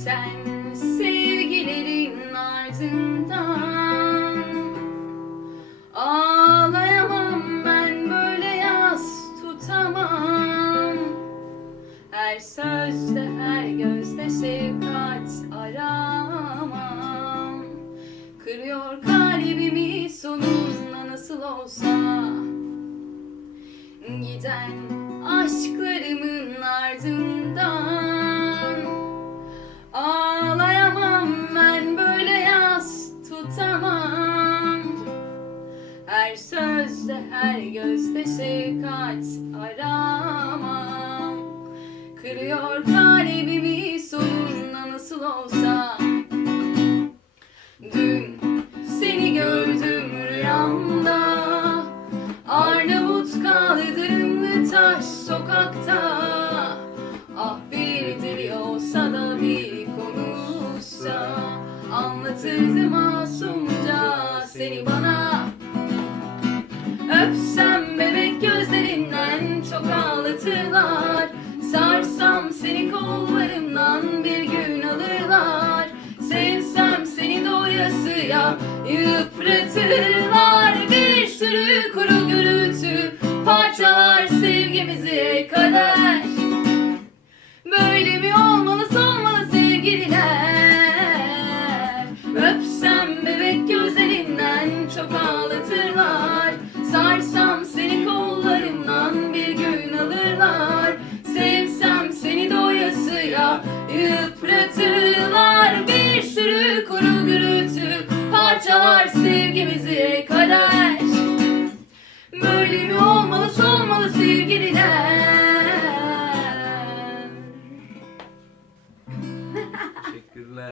Giden sevgilerin ardından. Ağlayamam ben böyle yas tutamam. Her sözde her gözde şefkat aramam. Kırıyor kalbimi sonunda nasıl olsa. Giden aşklarımın her gözde şefkat aramam. Kırıyor kalbimi sonunda nasıl olsa. Dün seni gördüm rüyamda. Arnavut kaldırımlı taş sokakta. Ah bir dili olsa da bir konuşsa. Anlatırdı masumca yıpratırlar Bir sürü kuru gürültü. Parçalar sevgimizi kader Böyle mi olmalı solmalı sevgililer.